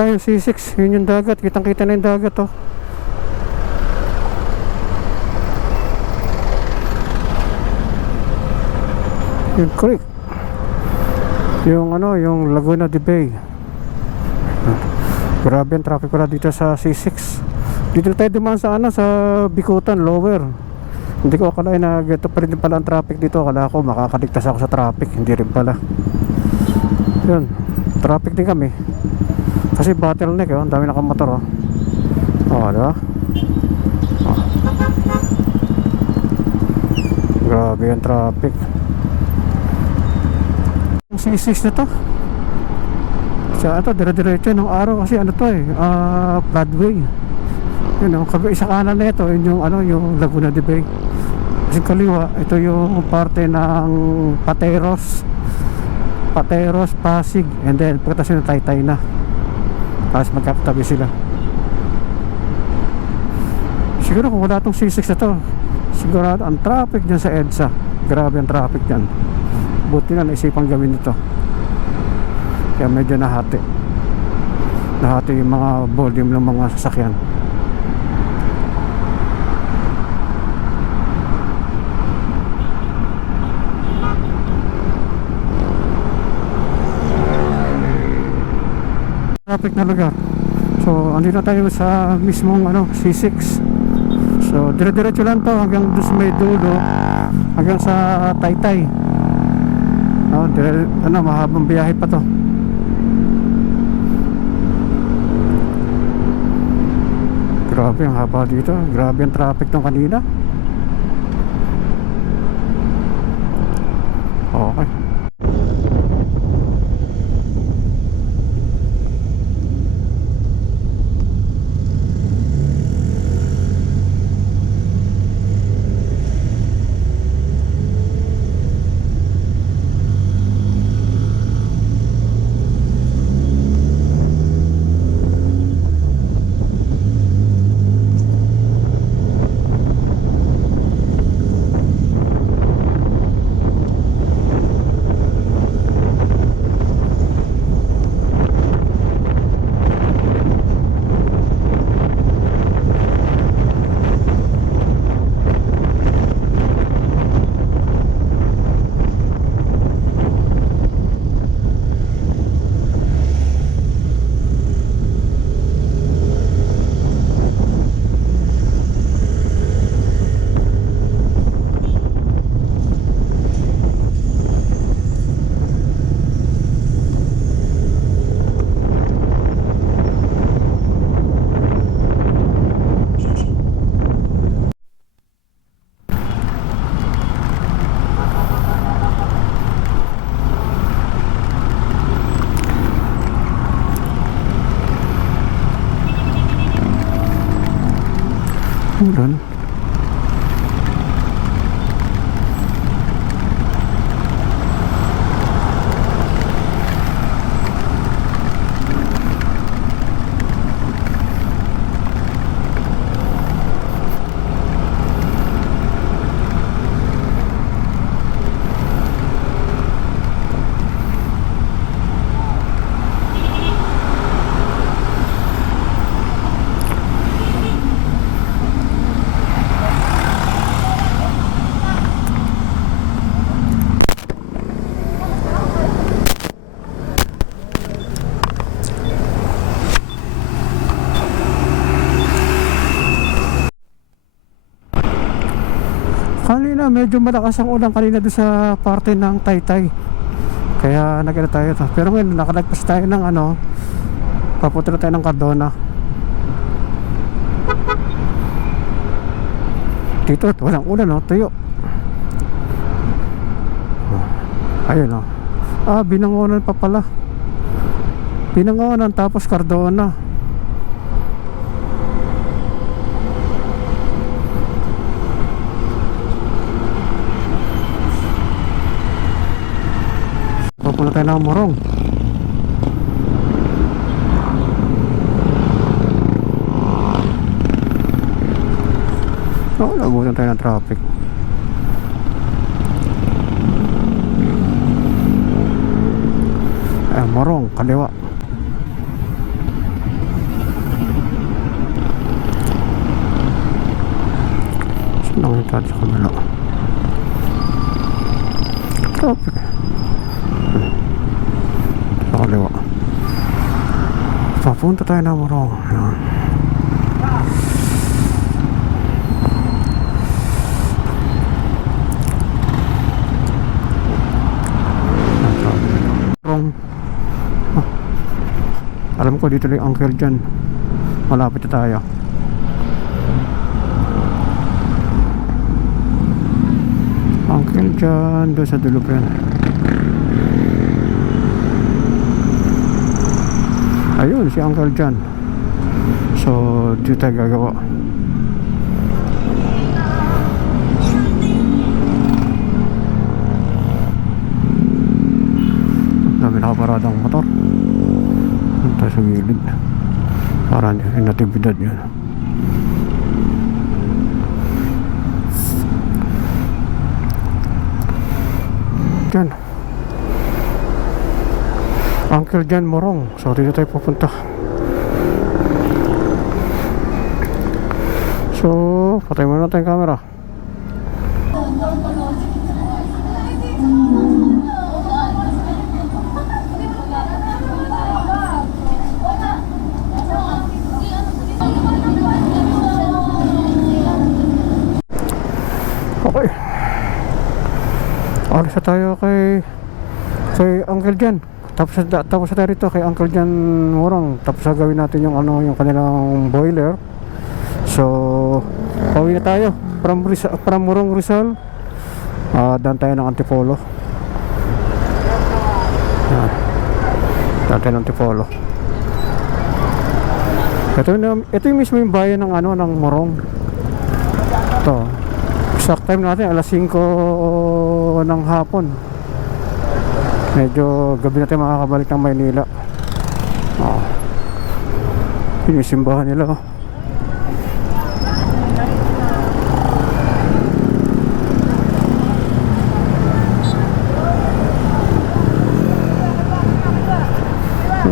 tayo C6, yun yung dagat, kitang kita na yung dagat oh. Yung creek, yung ano, yung Laguna de Bay. Grabe ang traffic pala dito sa C6. Dito tayo dumaan sa ano, sa Bikutan Lower. Hindi ko akalain na ganito pa rin pala ang traffic dito. Akala ko makakaligtas ako sa traffic, hindi rin pala. Yun, traffic din kami kasi bottleneck oh, ang dami nakamotor oh. Oh, diba? Oh. Grabe ang traffic. Ang C6 na to. Siya ito, dire-diretso ng araw kasi ano to eh, Broadway. Yun oh, isa kanan na ito, yun yung ano, yung Laguna de Bay. Kasi kaliwa, ito yung parte ng Pateros, Pasig, and then pagkatapos yung Taytay na. Tapos magkakatabi sila. Siguro kung wala itong C6 na to, sigurado ang traffic dyan sa EDSA. Grabe ang traffic dyan. Buti na naisipang gawin ito. Kaya medyo nahati yung mga volume ng mga sasakyan. Traffic na lugar. So andito tayo sa mismong ano, C6. So dire-diretso lang to hanggang doon sa may dulo, hanggang sa Taytay. Ano, mahabang biyahe pa to. Grabe ang haba dito. Grabe ang traffic nung kanina. Okay. Ulan. Kanina medyo malakas ang ulan kanina doon sa parte ng Taytay. Kaya nagano tayo to. Pero ngayon nakalagpas tayo ng ano, papunta na tayo ng Cardona. Dito walang ulan oh, tuyo. Ayun oh. Binangonan pa pala. Binangonan tapos Cardona. Papunta tayo ng Morong. Nabutan tayo ng traffic. Morong, kaliwa. tayo sa kabila. Traffic. Sa kaliwa. Papunta tayo na Morong. Ayan. Morong. Alam ko dito lang yung uncle dyan. Malapit na tayo. Uncle dyan, doon sa dulo pa yan. Ayun, si uncle dyan. So, dito tayo gagawa. Dami nakaparadang motor. Punta sa gilid. Parang yung natibidad yun. Dyan Uncle Jan Morong. So dito tayo pupunta. So patay muna natin yung camera. Okay, alis na tayo kay Uncle Jan. Tapos na tayo rito kay Uncle Jan Morong. Tapos gawin natin yung yung kanilang boiler. So pauwi na tayo from Morong Rizal. Daan tayo ng Antipolo. Daan tayo ng Antipolo. Ito yung mismo yung bayan ng ng Morong. Ito. Exact time natin alas 5 ng hapon. Medyo gabi natin makakabalik ng Maynila. Yun yung simbahan nila.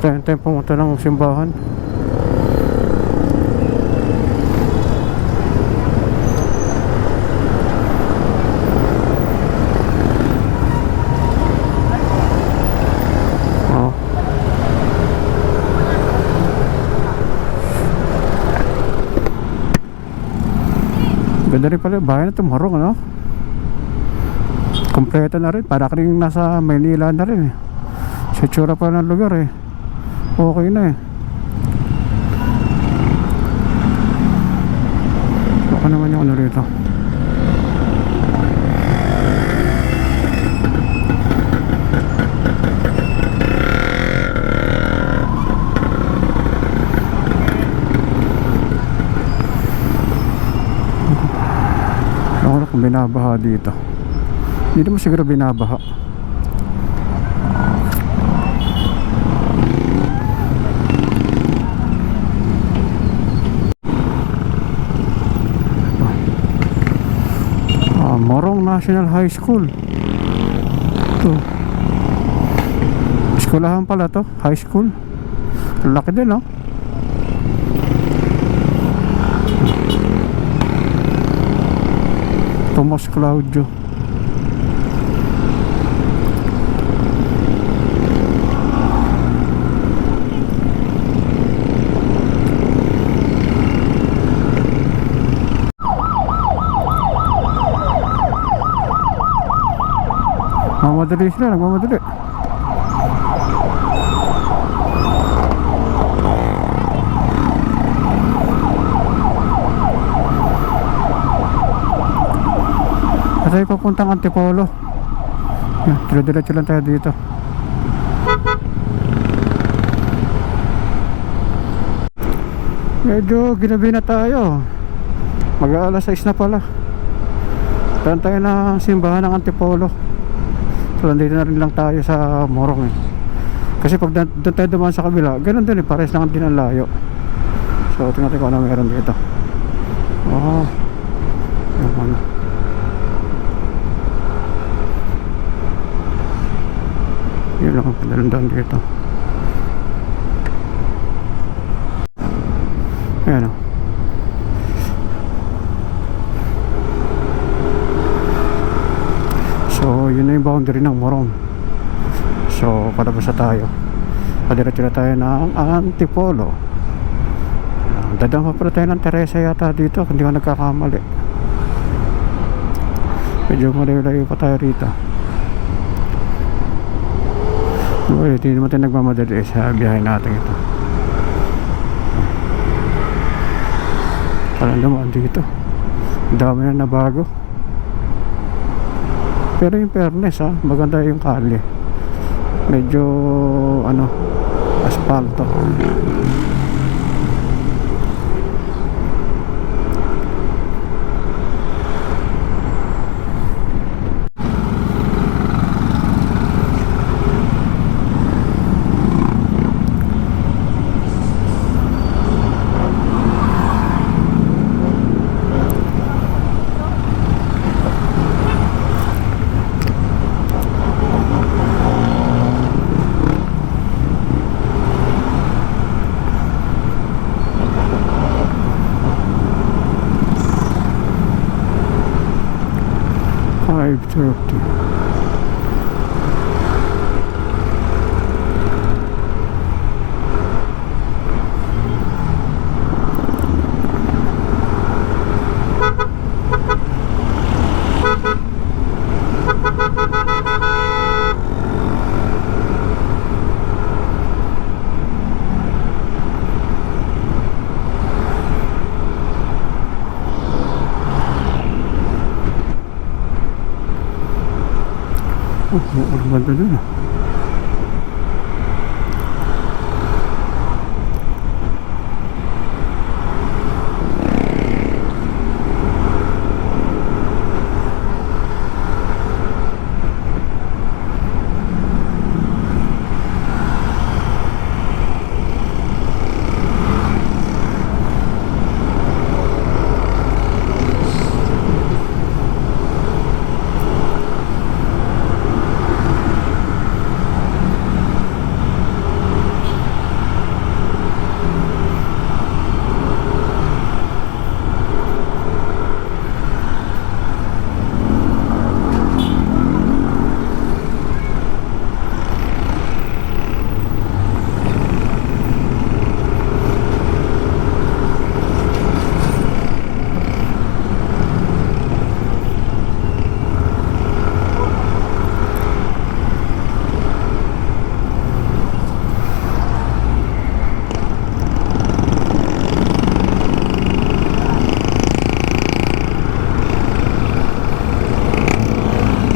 Tayo pumunta ng simbahan. Ganda rin pala bayan na ito, Morong, ano? Kompleto na rin, para ka rin nasa Maynila na rin eh. Sa itsura pa ng lugar eh. Okay na eh. Baka naman yung rito. Kung binabaha dito, hindi mo siguro binabaha. Morong National High School. Ito, eskulahan pala to, high school. Laki din, no? Tomas Claudio. Mamadali sila, nagmamadali. Tayo papuntang Antipolo. Dilo-diretso lang tayo dito. Medyo ginabi na tayo. Mag-aalas 6 na pala. Daan tayo ng simbahan ng Antipolo. So nandito na rin lang tayo sa Morong eh. Kasi pag doon tayo dumaan sa kabila, ganun din eh, pares lang din ang layo. So tingnan natin kung ano meron dito. Yung ano, yun lang ang padalandaan dito. Ayan o. boundary ng Morong. So palabas na tayo, padiretso na tayo ng Antipolo. Dadaan pa pala tayo ng Teresa yata dito, kung di ko nagkakamali. Medyo malayo-layo pa tayo rito. Okay, hindi naman tayo nagmamadali sa biyahe natin ito. Parang naman dito, dami na nabago. Pero yung fairness maganda yung kalye. Medyo asfalto. $5.30. Ang ganda dun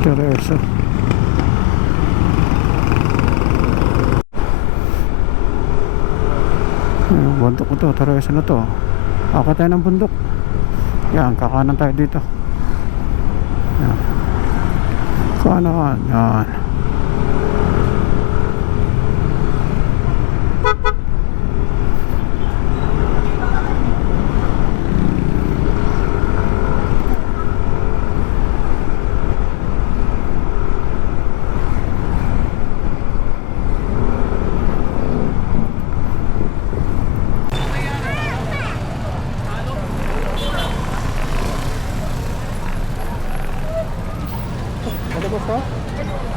Teresa. Bundok ko to, Teresa na to. Ako tayo ng bundok. Yan, kakanan tayo dito. Yan. Kanan, yan.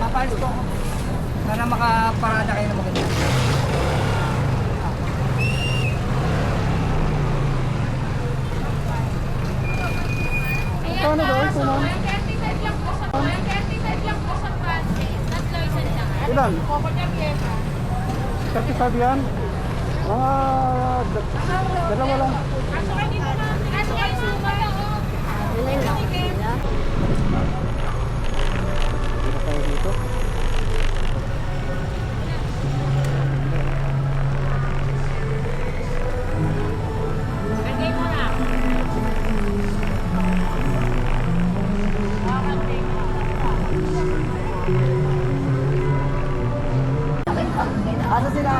Papalis po ako para makaparada kayo na maganda. Paano daw ito, ma'am? 35 lang po sa 35 lang po sa Francis. Tatlo isang sanga. Ilan? Popo niya pyesa. 35 yan? Mga dalawa lang. Kaso kayo dito na. Kaso kayo suma na o. Ilan lang. Dito tayo dito. Lagay mo na. Ano sila?